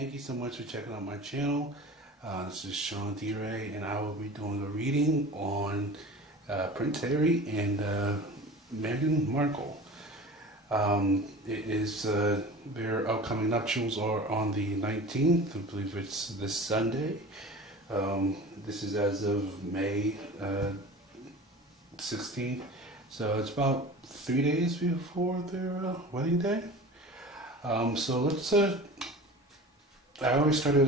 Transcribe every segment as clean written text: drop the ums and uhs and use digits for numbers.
thank you so much for checking out my channel. This is Sean D. Ray, and I will be doing a reading on Prince Harry and Meghan Markle. Their upcoming nuptials are on the 19th. I believe it's this Sunday. This is as of May 16th. So it's about 3 days before their wedding day. So let's I already started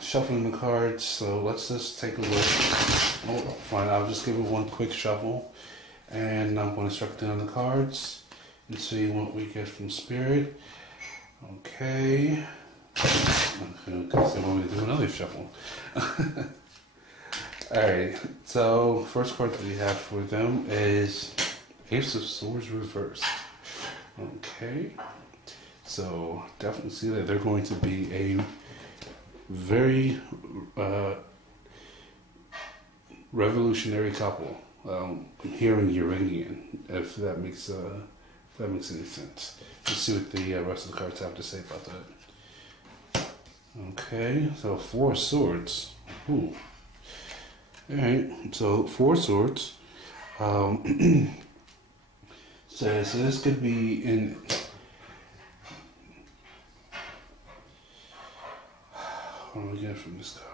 shuffling the cards, so let's just take a look. Oh, fine, I'll just give it one quick shuffle, and I'm going to start down the cards and see what we get from Spirit. Okay. Okay, so we're going to do another shuffle. Alright, so first card that we have for them is Ace of Swords reversed. Okay. So definitely see that they're going to be a very revolutionary couple. Here in Uranian, if that makes any sense. Let's see what the rest of the cards have to say about that. Okay, so 4 swords. Ooh. All right, so 4 swords. So this could be in. What do we get from this card?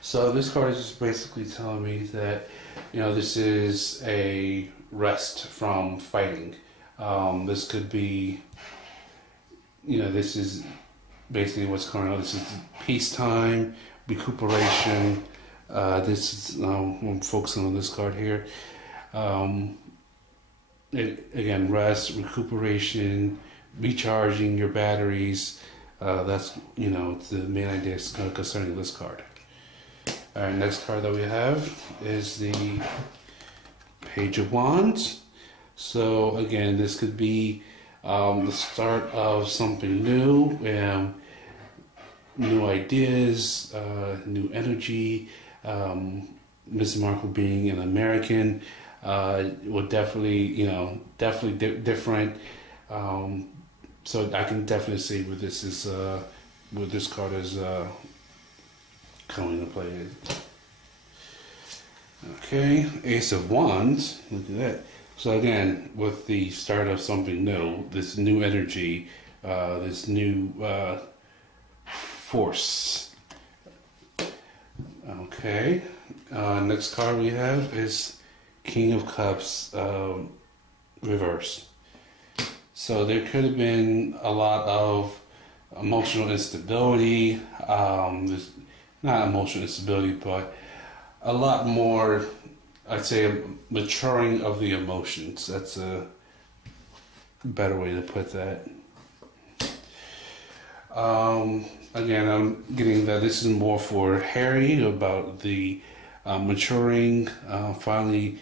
So this card is just basically telling me that, this is a rest from fighting. This could be, this is basically what's going on. This is peacetime, recuperation. This is, I'm focusing on this card here. Again, rest, recuperation, recharging your batteries. That's, the main idea concerning this card. Alright, next card that we have is the Page of Wands. So again, this could be the start of something new, new ideas, new energy. Miss Markle being an American will definitely, different. So I can definitely see where this is, where this card is coming to play. Okay, Ace of Wands. Look at that. So again, with the start of something new, this new energy, this new force. Okay. Next card we have is King of Cups reverse. So there could have been a lot of emotional instability. Not emotional instability, but a lot more, I'd say, a maturing of the emotions. That's a better way to put that. Again, I'm getting that this is more for Harry, about the maturing, finally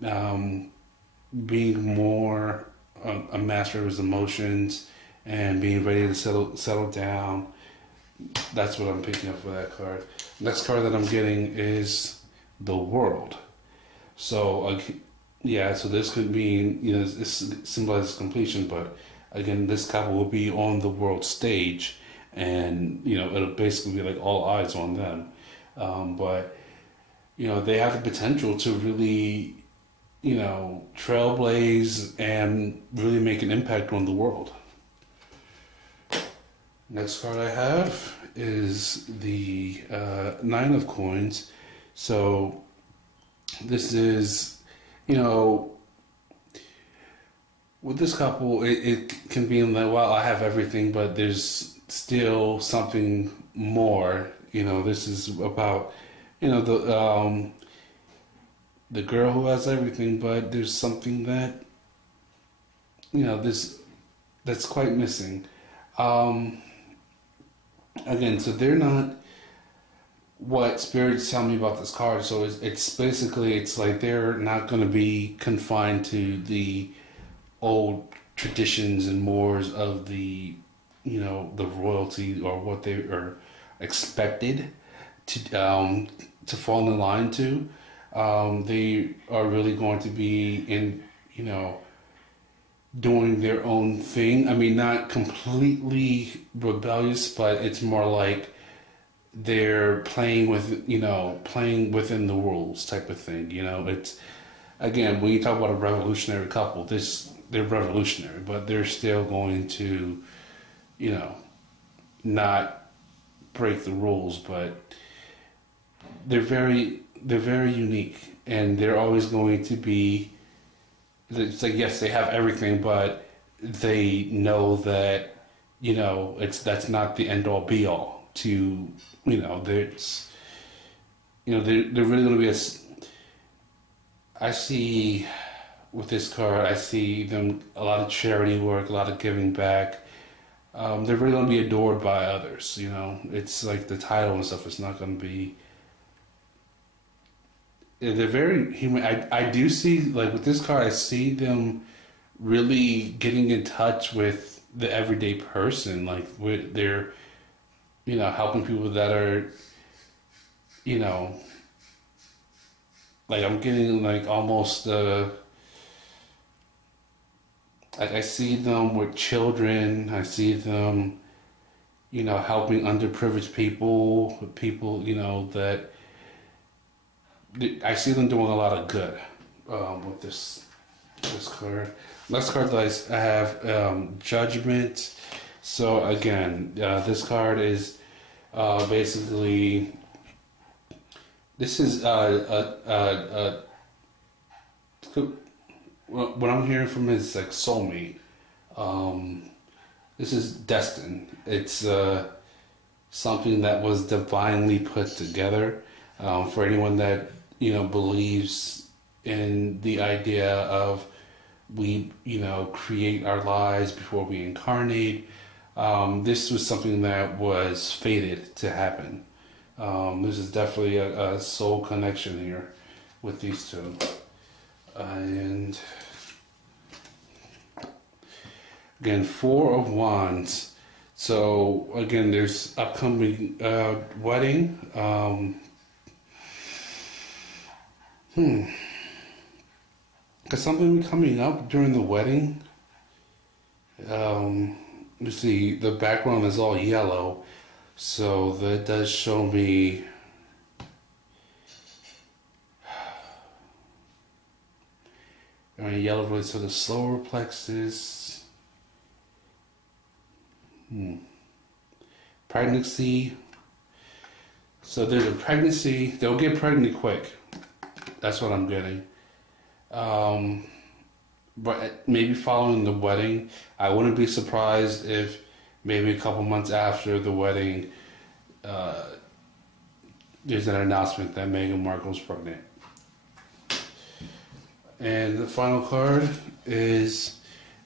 being more a master of his emotions and being ready to settle down. That's what I'm picking up for that card. Next card that I'm getting is the World. So so this could mean, this symbolizes completion, but again, this couple will be on the world stage, and it'll basically be like all eyes on them. But they have the potential to really trailblaze and really make an impact on the world. Next card I have is the 9 of Coins. So this is, with this couple, it can be like, well, I have everything, but there's still something more. This is about, the girl who has everything, but there's something that, that's quite missing. Again, so they're not what spirits tell me about this card. So it's basically, it's like they're not going to be confined to the old traditions and mores of the, the royalty, or what they are expected to fall in line to. They are really going to be in, doing their own thing. I mean, not completely rebellious, but it's more like they're playing with, playing within the rules type of thing. It's, again, when you talk about a revolutionary couple, they're revolutionary, but they're still going to, not break the rules, but they're very unique, and they're always going to be. It's like, yes, they have everything, but they know that that's not the end all be all. There's they're really going to be I see with this card, I see them a lot of charity work, a lot of giving back. They're really going to be adored by others. It's like the title and stuff. It's not going to be. They're very human. I do see, like with this card, I see them really getting in touch with the everyday person. Like they're, helping people that are, like I'm getting like almost. I see them with children. I see them, helping underprivileged people, that I see them doing a lot of good with this card. Next card that I have, Judgment. So again, this card is basically, this is what I'm hearing from is like soulmate. This is destined. It's something that was divinely put together. For anyone that believes in the idea of we create our lives before we incarnate, this was something that was fated to happen. This is definitely a soul connection here with these two. And again, Four of Wands. So again, there's upcoming wedding. Because something coming up during the wedding. Let's see, the background is all yellow, so that does show me. Yellow relates to the solar plexus. Pregnancy. So there's a pregnancy. They'll get pregnant quick. That's what I'm getting. But maybe following the wedding, I wouldn't be surprised if maybe a couple months after the wedding, there's an announcement that Meghan Markle's pregnant. And the final card is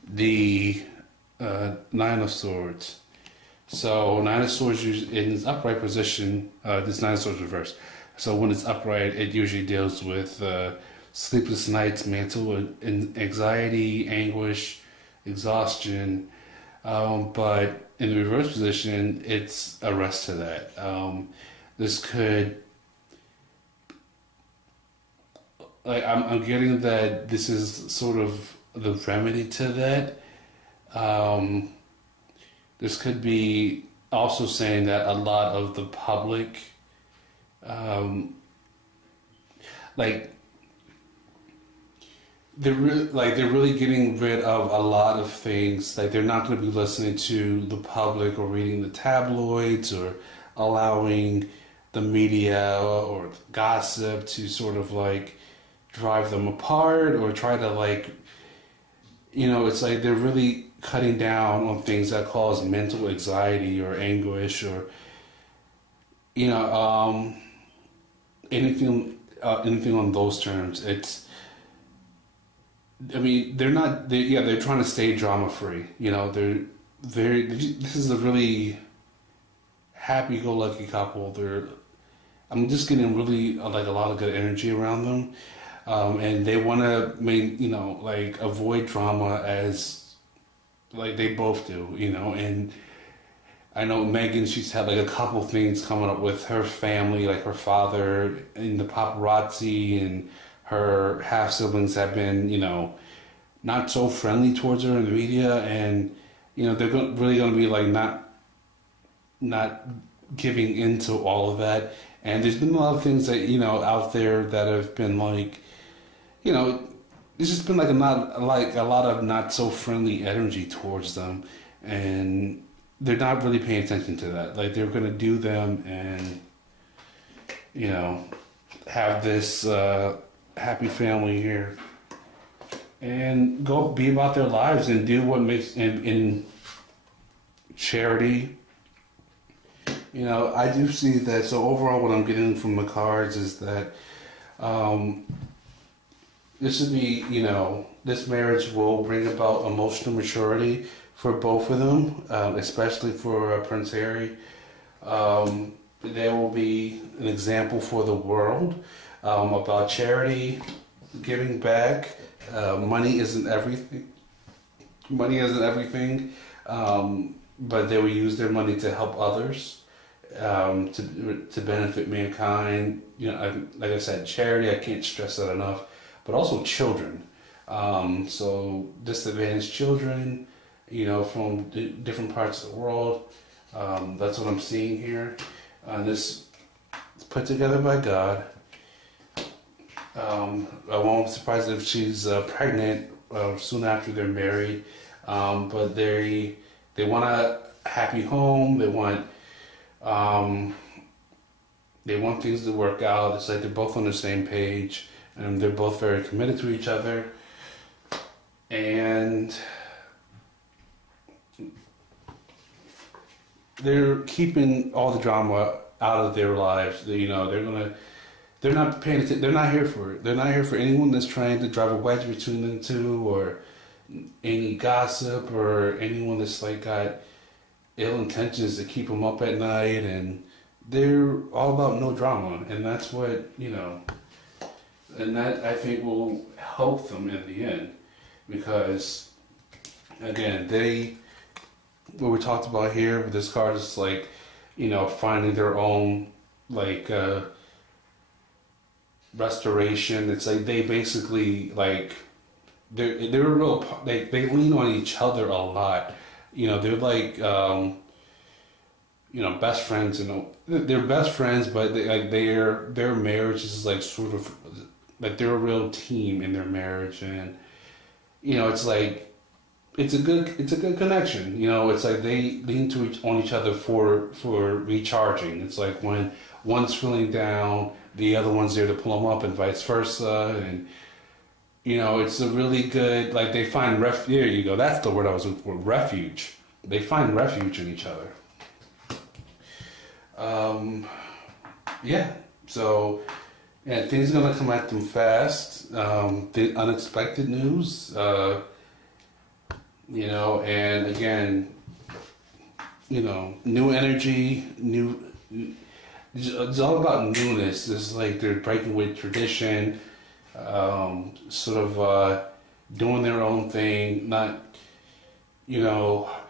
the Nine of Swords. So Nine of Swords in its upright position, this Nine of Swords reverse. So when it's upright, it usually deals with sleepless nights, mental anxiety, anguish, exhaustion. But in the reverse position, it's a rest to that. This could, like, I'm getting that this is sort of the remedy to that. This could be also saying that a lot of the public, they're really getting rid of a lot of things. Like, they're not going to be listening to the public or reading the tabloids or allowing the media or gossip to sort of like drive them apart or try to it's like they're really cutting down on things that cause mental anxiety or anguish or anything on those terms. They're trying to stay drama free. This is a really happy-go-lucky couple. I'm just getting really a lot of good energy around them, and they want to avoid drama as they both do. And I know Meghan, she's had a couple things coming up with her family, like her father and the paparazzi, and her half siblings have been not so friendly towards her in the media, and they're really going to be like not giving into all of that. And there's been a lot of things that out there that have been like, there's just been like a lot of not so friendly energy towards them, and they're not really paying attention to that. Like they're gonna do them and have this happy family here and go be about their lives and do what makes in charity. I do see that. So overall, what I'm getting from the cards is that this would be, this marriage will bring about emotional maturity for both of them, especially for Prince Harry. There will be an example for the world about charity, giving back. Money isn't everything. But they will use their money to help others, to benefit mankind. Like I said, charity. I can't stress that enough. But also children. So disadvantaged children, from different parts of the world. That's what I'm seeing here. This is put together by God. I won't be surprised if she's pregnant soon after they're married. But they want a happy home. They want things to work out. It's like they're both on the same page. And they're both very committed to each other, and they're keeping all the drama out of their lives. They're not paying attention. They're not here for it. They're not here for anyone that's trying to drive a wedge between the two, or any gossip, or anyone that's like got ill intentions to keep them up at night. And they're all about no drama, and that's what And that, I think, will help them in the end, because, again, what we talked about here with this card is like, finding their own, like, restoration. It's like they basically, like, they're they lean on each other a lot. They're like, best friends. They're best friends, but their marriage is like sort of. Like they're a real team in their marriage, and it's like it's a good connection. It's like they lean on each other for recharging. It's like when one's feeling down, the other one's there to pull them up, and vice versa. And it's a really good, like, they find refuge. There you go. That's the word I was looking for. Refuge. They find refuge in each other. Yeah. So. Yeah, things are going to come at them fast. The unexpected news, and again, new energy, it's all about newness. It's like they're breaking with tradition, sort of doing their own thing, not,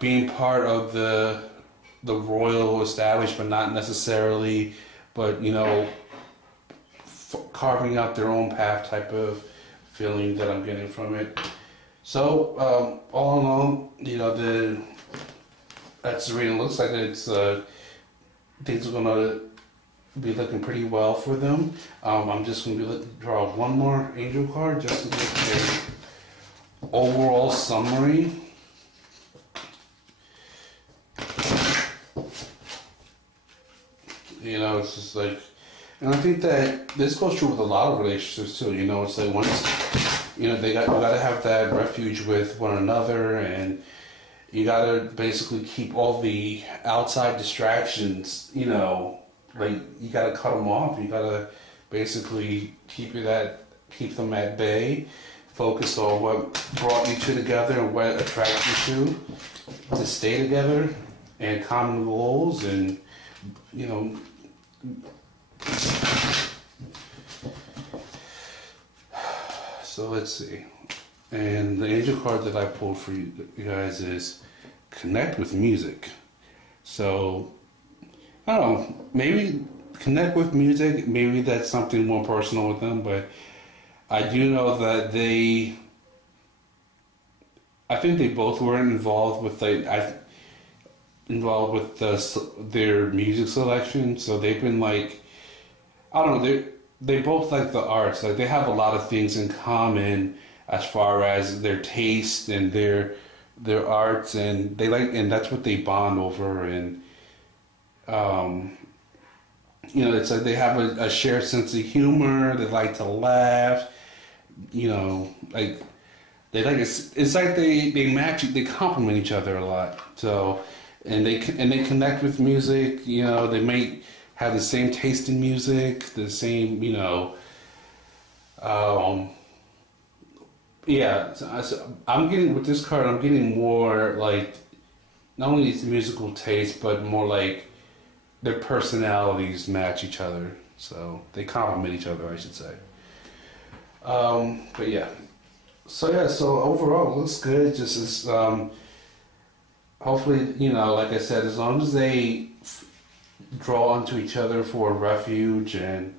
being part of the royal establishment, not necessarily, but, carving out their own path type of feeling that I'm getting from it. So, all in all, that's the reading. Looks like it's things are gonna be looking pretty well for them. I'm just gonna draw one more angel card just to get a overall summary. It's just like. And I think that this goes true with a lot of relationships too. It's like once, you gotta have that refuge with one another, and you gotta basically keep all the outside distractions. Like you gotta cut them off. You gotta basically keep them at bay. Focus on what brought you two together and what attracted you to stay together, and common goals, and So let's see. And the angel card that I pulled for you guys is connect with music. So, I don't know, maybe connect with music, maybe that's something more personal with them, but I do know that they I think they both were involved with their music selection. So they've been like, I don't know, they both like the arts. Like they have a lot of things in common as far as their taste and their arts, and and that's what they bond over. And it's like they have a shared sense of humor. They like to laugh. Like they like it's like they match, they complement each other a lot. So and they connect with music. They may have the same taste in music, the same yeah. So I'm getting with this card. I'm getting more like not only its musical taste, but more like their personalities match each other. So they complement each other, I should say. But yeah. So overall, it looks good. Just as hopefully, like I said, as long as they draw onto each other for refuge and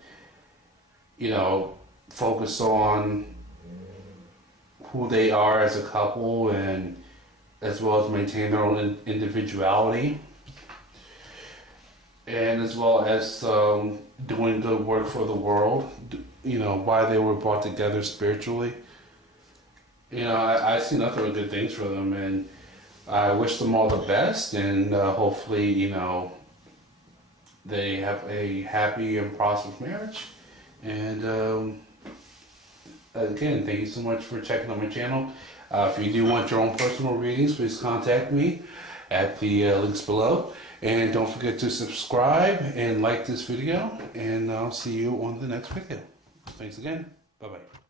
focus on who they are as a couple, and as well as maintain their own individuality, and as well as doing good work for the world, why they were brought together spiritually. I see nothing but good things for them, and I wish them all the best, and hopefully, they have a happy and prosperous marriage. And again, thank you so much for checking out my channel. If you do want your own personal readings, please contact me at the links below. And don't forget to subscribe and like this video. And I'll see you on the next video. Thanks again. Bye-bye.